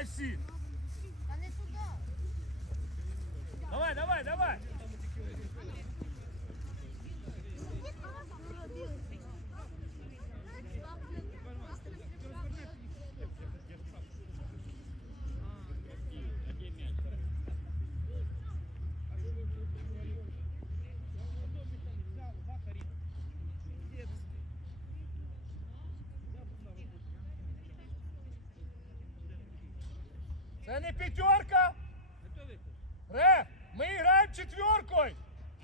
давай всі. Та не туди. Давай, давай, давай. Це не п'ятерка. Реф, ми граємо четверкою.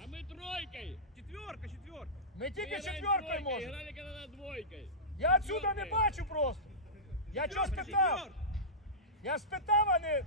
А мы тройкой. Четверка, четверка. Ми тільки четверкою можемо. Играли когда-то двойкой. Я отсюда не бачу просто. Я чого спитав? Я спитав, а не.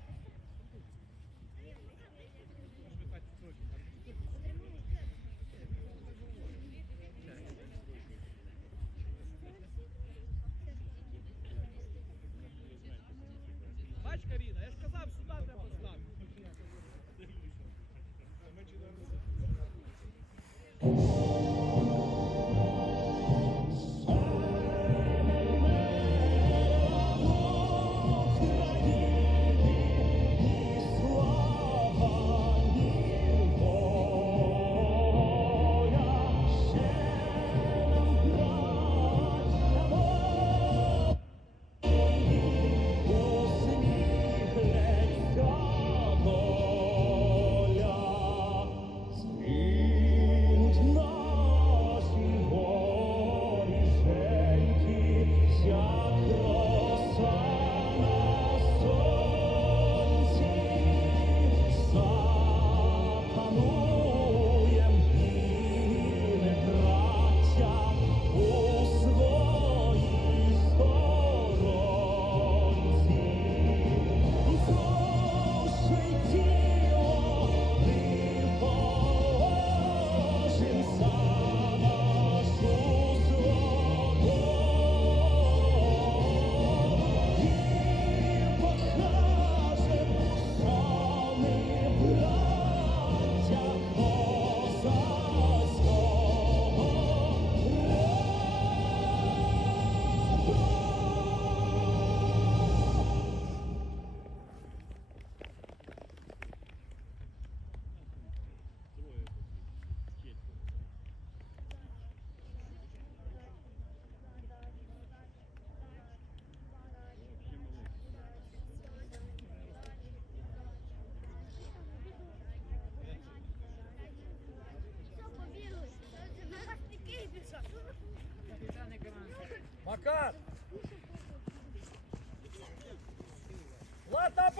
Макар! Влад на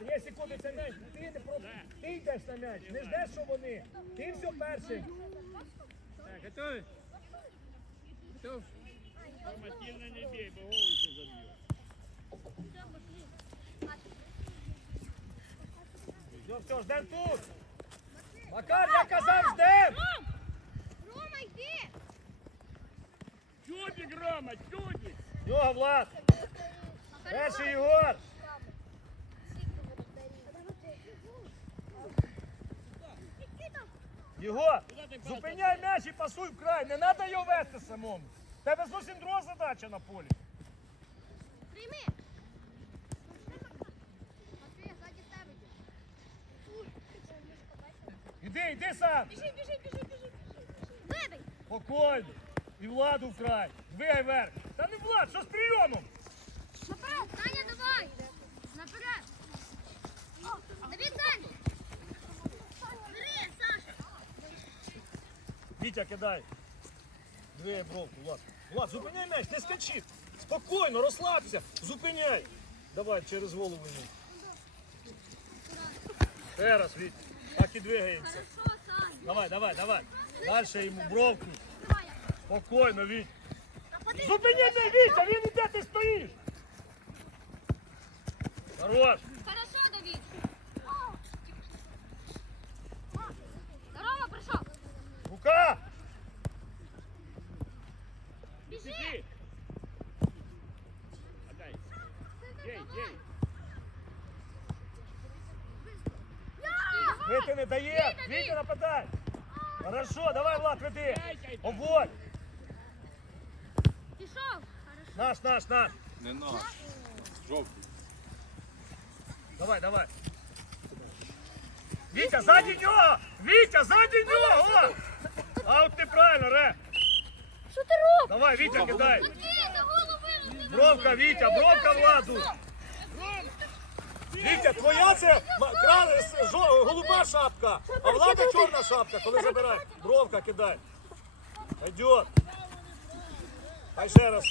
Назар, є секунди це м'яч, ти не про... ти йдеш на м'яч, не ждеш, що вони. Ти все перший. Так, готовы? Готов? Формативно не бей, бо голову еще забьет. Все, все, ждем тут. Макар, я казав, ждем. Рома, йди! Чудик, Рома, чудик! Його, Влад. Перший Єгор. Його, зупиняй м'яч і пасуй вкрай. Не треба його вести самому. Тебе зовсім друга задача на полі. Прийми! Іди, іди сам. Біжи, біжи, біжи, біжи. Вибий! Спокійно. І владу вкрай. Двигай вверх. Та не влад, що з прийомом? Наперед, Таня, давай! Наперед! Давід, Таня! Бери, Саша! Вітя, кидай. Двигай бровку, Влад. Влад, зупиняй м'яч, не скачи. Спокійно, розслабся. Зупиняй. Давай, через голову йому. Ще раз, Вітя. Так і Таня! Давай, давай, давай. Дальше йому бровку. Спокійно, Віть. Зупиняй, Вітя, він іде, ти стоїш. Хорош. Рука. Бежи. Иди. Отдай. Ей, ей. Вити не дає. Вітя нападай. Хорошо, давай, Влад, веди. Обводь. Пішов. Наш, наш, наш. Не наш. Жовтий. Давай, давай. Вітя, ззаді нього! Вітя, ззаді нього! А От неправильно, Ре. Що ти робиш? Давай, Вітя, кидай. Бровка, Вітя, бровка Владу. Вітя, твоя це голуба шапка, а Влада чорна шапка, коли забирай. Бровка кидай. Пойдет. Хай ще раз.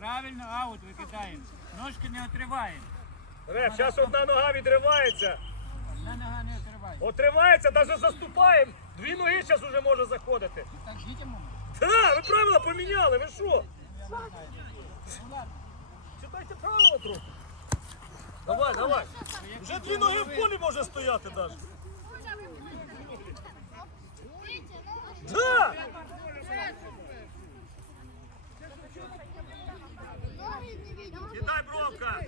Правильно, аут викидаємо. Ножки не отриваємо. Ре, зараз одна нога відривається. Одна нога. Отривається, навіть заступаємо. Дві ноги зараз уже може заходити. Так? Так, ви правила поміняли, ви що? Читайте правила трохи. Давай, давай. Вже дві ноги в полі може стояти навіть. Да! Кидай, бровка.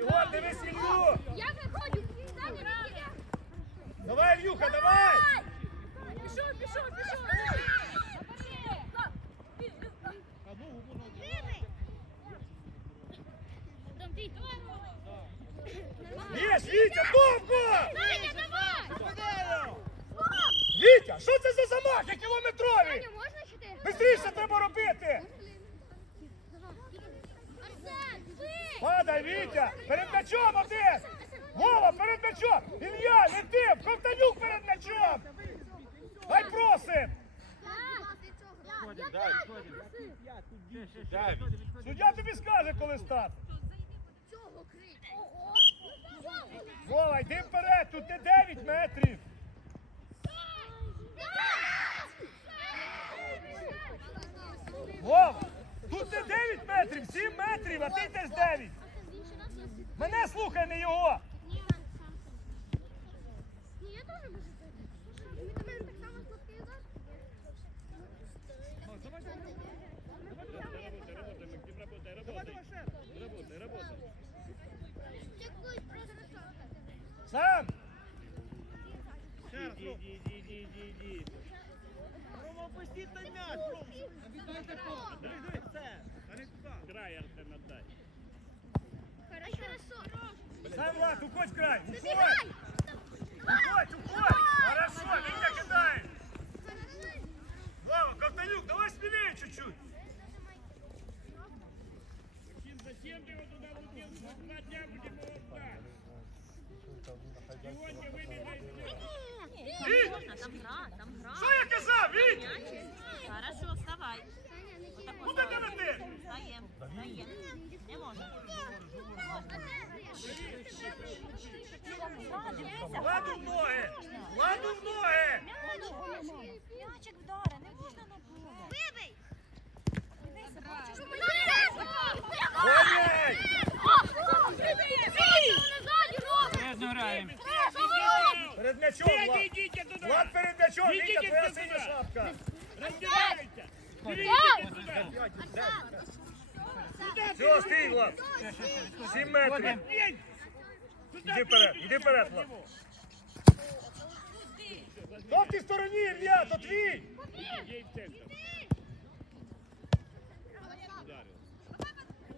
Ігор, дивись Ілью. Я іди. Давай, Ілюха, давай. Пішов, пішов, пішов. Єш, Вітя, довго! Вітя, що це за? Саня, можна чотири? Бистріше треба робити! Падай, Вітя! Перед м'ячом один! Вова, перед м'ячом! Ілля, не ти! Ковтанюк перед м'ячом! Дай, Дай. Суддя тобі скаже, коли стати. Вова, йди вперед, тут не 9 метрів. Вова, тут не 9 метрів, 7 метрів, а ти йдеш 9. Мене слухай, не його. Теж. Давай, давай, Сам. Іди, іди, іди, іди, іди. Рома, опустіть той м'яч, Ром. Дивись, дивись, Край, Артем, отдай. Ай, хорошо. Сам Влад, уходь край. Уходь. Уходь, уходь. Хорошо, Витя кидает. Вова, Ковтанюк, давай смелее чуть-чуть. Зачем ты его туда лупил? Два дня будем м'ячом, Влад. Идите туда. Влад перед м'ячом, Вітя, твоя туди. синя шапка. Разбирайте. туда. Все, стій, Влад. Сім метрів. Нет. Іди вперед, іди вперед, Влад. Хто в тій стороні, Ілля, то твій. Иди в центр.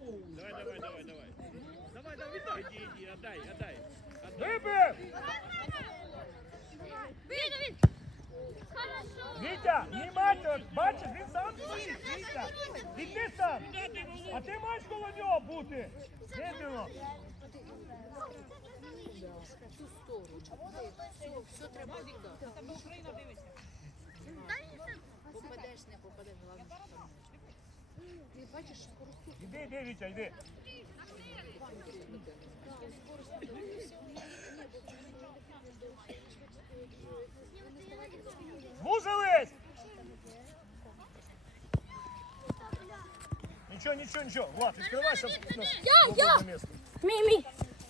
Ударил. Давай, давай, давай, давай. Давай, давай. Иди, иди, отдай, отдай. Отдай. Вибив. Вітя, знімайте, бачиш, він сам стоїть, Вітя. Іди сам. А ти маєш коло нього бути. Видно. Все треба віддати. Попадеш, не попадеш, головне. Ти бачиш, скоро Іди, іди, Вітя, іди. Мужились! Ничего, ничего, ничего. Влад, открывайся. Я, ну, я! Ми, ми.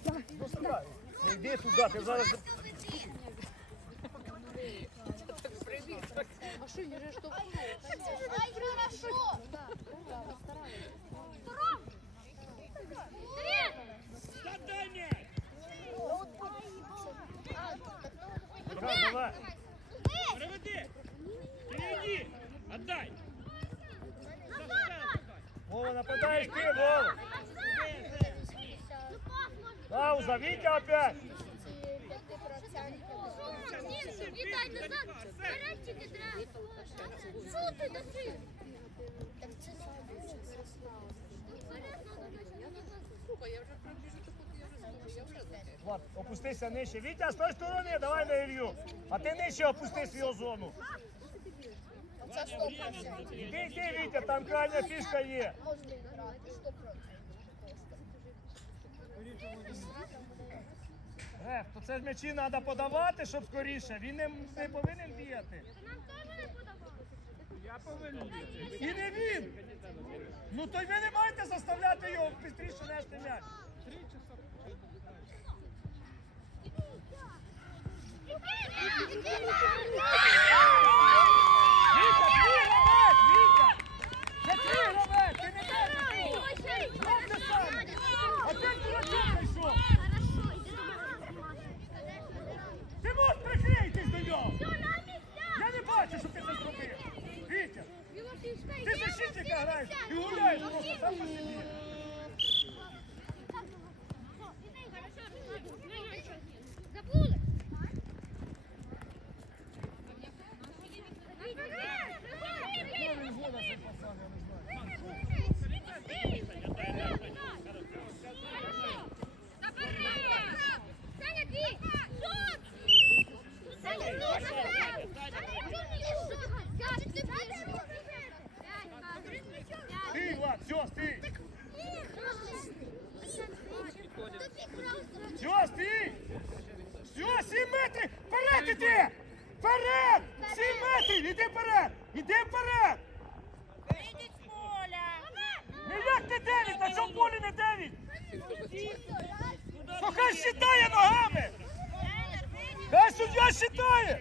Ну, сыграй. Иди туда, ты зараз... А что, не рештовхнуло? Ай, хорошо! Здорово! Привет! Отдай мяч! Давай, давай! Нападаєш Вова. Пауза, Вітя опять. Я вже пробіжу, поки вже я вже. Влад, опустися нижче. Вітя, з тої сторони, давай на Ілью. А ти нижче опустись в його зону. Це 100%. Іди, йди, Вітя, там крайня фішка є. Можна грати, 100%. Реф, то це ж м'ячі треба подавати, щоб скоріше. Він не, не повинен бігати. Я повинен бити. І не він. Ну то й ви не маєте заставляти його швидше нести м'яч. Вітя, твій гравець, Вітя! Це твій гравець, ти не можеш. Знов те саме. А ти дурачок прийшов. Ти можеш прикрийтесь до нього. Я не бачу, що ти це зробив. Вітя, ти защитника граєш і гуляєш просто сам по собі. Забули? Саня, ти! Саня, Ти, Влад, все, стій. Все, стій. Все, сім метрів. Вперед іди. Вперед. Сім метрів. Іди вперед. Іди вперед. Ну як не дев'ять? На цьому полі не дев'ять. То хай считає ногами. Хай суддя считає.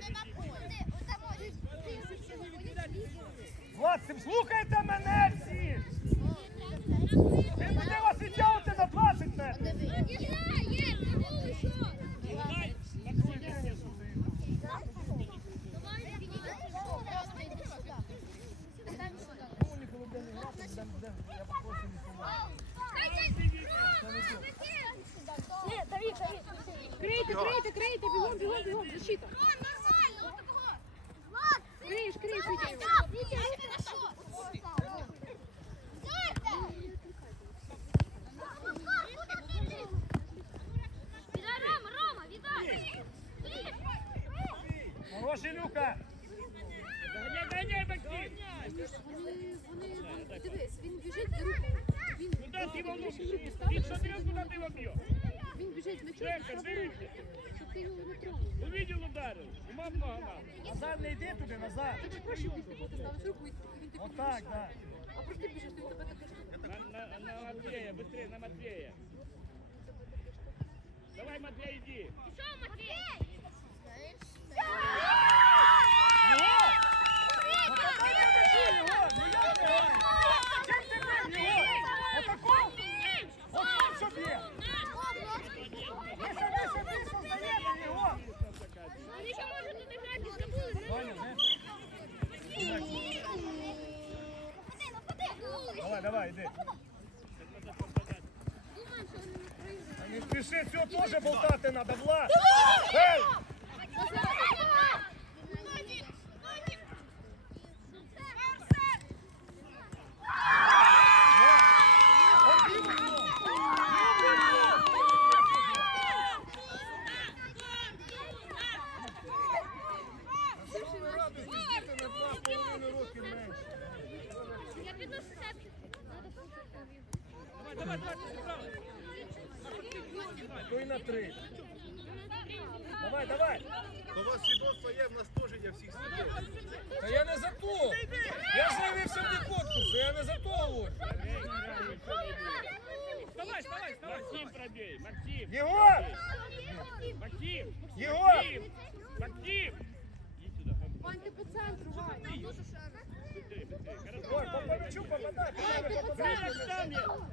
Влад, слухайте мене всі. Він буде вас відтягувати на 20 метрів. Ні, Давид, Давид. Крийте, крийте, крийте, бігом, бігом, бігом, защита. Криєш, криєш, Вітя. Рома, Рома, віддай! Хороший Люка. Ганяй, ганяй, Максим! Вони, вони, вони, дивись, він біжить і руку. Він, Куди ти його б'єш? Він смотрел, куди ти його б'єш? він біжить з м'ячом, Жека, щоб, дивіться. щоб ти його не тронув. Увидел ударив. Ума много надо. Назад не йди туди, назад. Ти проще бігти, ти ставиш руку і він тобі Отак, так. А просто біжиш, ти тебе таке штука. На, Матвея, быстрее, на Матвея. Давай, Матвей, иди. Пішов, Матвій! Його! Попадай на Не спіши, цього теж болтати треба, Влад. Ей! Я підношу сетки. Давай, давай, давай, давай. То й на три. Давай, давай. У вас свідоцтво є, в нас теж є всіх свідоцтв. Та я не за то. Я ж заявився в конкурсу, я не за то говорю. Вставай, вставай, вставай. Максим пробей, Максим. Егор! Максим! Егор! Максим! Иди сюда. Вань, ты по центру, Вань. Егор, по мячу попадай. Вань, ты по центру.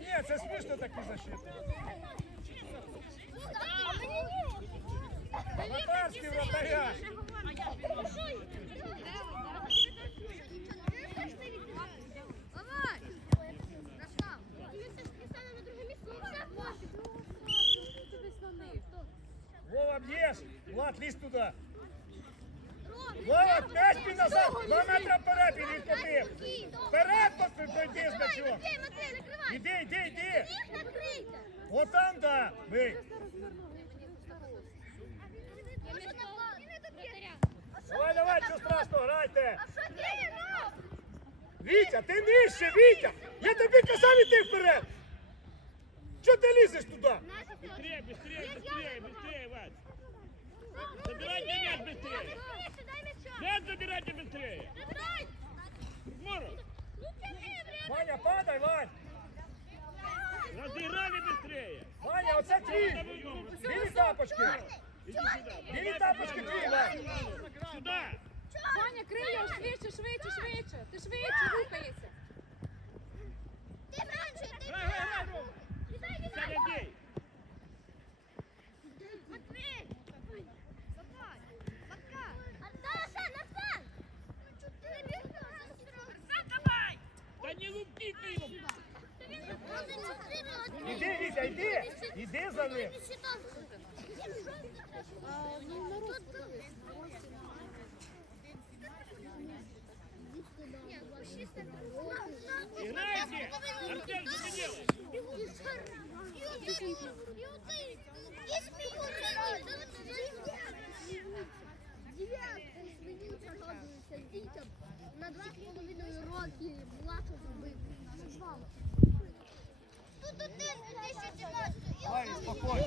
Ні, це смішно такі защити. Вратарський вратаря. Давай! Красава! Дивися, ти стане на друге місце, і все, пофіг. Дивись на них. Вова, б'єш! Влад, лізь туди! Вова, м'яч під назад! Два метри вперед і відкотив! Вперед поки пройди з м'ячом! Матвій, Матвій, накривай! Іди, іди, іди! Їх накрийте! Отам, да! Бий! Давай, давай, що страшного, грайте! А що ти, ну? Вітя, ти нижче, Вітя! Я тобі казав іти вперед! Чого ти лізеш туди? Быстрее, быстрее, быстрее, быстрее, Вась. Забирайте мяч быстрее. Дай м'яча! Мяч забирайте быстрее. Забирай! Моров, Ну, тяни, блядь! Ваня, падай, Вань! разыграли быстрее. Ваня, оце твій! Білі тапочки! Иди сюда. Білі тапочки твій, Вань! Сюда. Ваня, крий його швидше, швидше, швидше. Ти швидше рухаєшся. Ти менше, ти Грай, грай, грай, Ром. Віддай, віддай! Сергей. Матвій! Давай! Пока! Арташа, назад! Ти не біг! Назад давай! Да не лупи ты его. Іди, Вітя, йди! Іди за ним! Играйте. Артем, что ты делаешь? На два з половиною роки младше зробив. Тут один 2017. Давай, спокійно.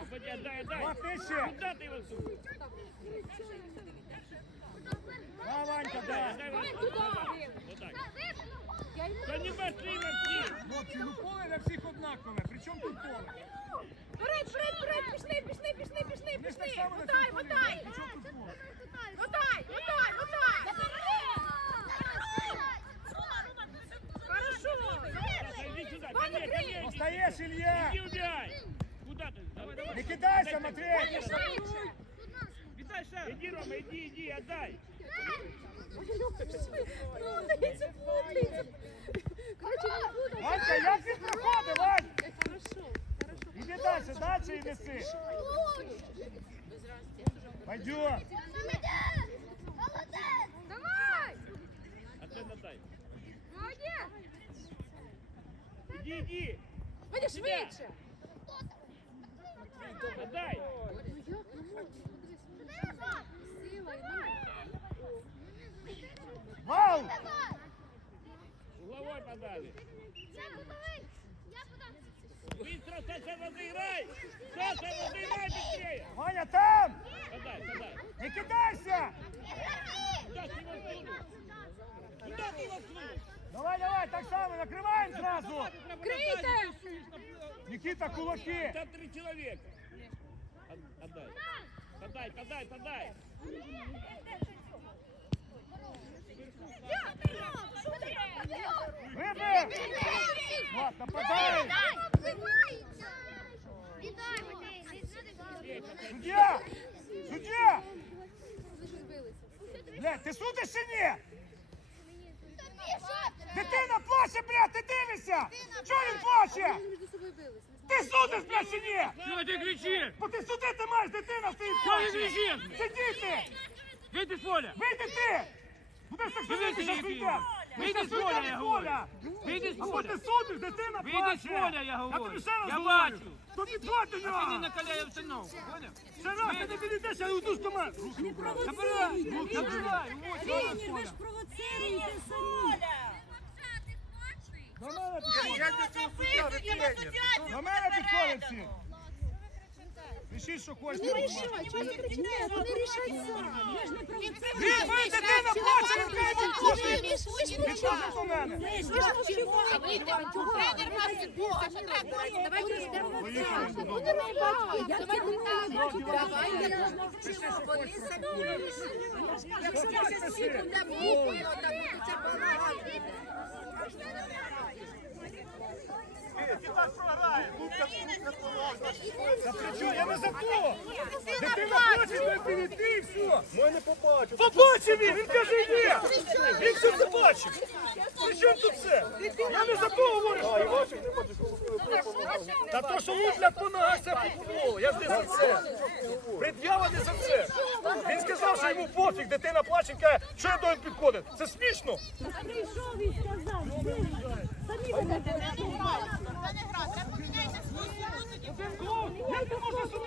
Господи, отдай, отдай. Влад, нижче! Куда ты его сунул? Да, Ванька, да! Отдай Вань, Вот так. Да не на всех. Хлопці, ну поле на всіх однакове, причому тут поле? Вперед, вперед, вперед, пішли, пішли, пішли, пішли, ж так пішли. само на Мотай, цьому полі, мотай. грають, причому тут поле? Мотай, мотай, мотай. Хорошо. Сюда. Ваня, мне, ко крий. мне. иди. Остаєш, Илья! Иди убирай. Куда ты? Давай, давай. Не кидайся, Отдай Матвей! Ваня, швидше. Віддай ще. Іди, Рома, іди, іди, отдай. Ну, дається, путається. Короче, не буду. Ванька, як він проходить, Вань? Е, Хорошо, хорошо. Іди далі, далі і неси. Пойдем. Давай! А це надай. Молодець! Іди, іди. Ваня, швидше. Отдай. Ну як не можна? Сила, ну. Вау! Угловой подали. Я подавай! Я подам! Быстро, Саша, разыграй. Саша, разыграй быстрее. Ваня, там! Подай, подай. Не кидайся! Куда ты его сунул? Куда ты его сунул? Давай, давай, так само, накриваємо зразу! Крийте! Нікіта, кулаки! Там три человека. Отдай. Подай, подай, подай. Вибив! Влад, нападай! Суддя! Суддя! Блядь, ти судиш чи ні? Дитина плаче, блядь, ти дивишся! Чого він плаче? Ти судиш, блядь, чи ні? Чего ты кричишь? Бо ти судити маєш, дитина стоїть Чего ты плаче! кричишь? Сидіти! Вийди з поля! Вийди ти! Будеш так сидіти, що який суддя! Вийди з поля, я говорю. Вийди з А поля. ти судиш, дитина Вийди з поля, я говорю. тобі ще раз Я говорю. бачу. То підходь до Ти не нього! накаляй обстановку, поняв? Ще раз, ти не підійдеш, я уйду з команди! Забирай, забирай, ось, Тренер, ви ж провоцируєте самі. До мене підходить! До мене підходить всі! Рішіть, що хочете. Не рішать, ви кричите? Вони рішать самі. Ви ви дитина плаче, він каже, підходить! Підходить до мене! Ви ж мовчимо. Тренер вас відбуває. Давайте розберемо. Вони розбирають. Давайте Давайте мовчимо. Вони самі рішать. Якщо наші всі буде бути, то це балаган. Та при чому? Я не за то! Дитина плаче, ви підійти і все! Мой не побачив. Побачив він, він каже, є! Він все побачив! При чому тут це? Я не за то говорю, що. Та то, що лупля по ногах, це футбол. Я не за це. Пред'ява не за це. Він сказав, що йому пофіг, дитина плаче, каже, що я до нього підходить. Це смішно. Прийшов і сказав. Самі не гра, ти можеш судити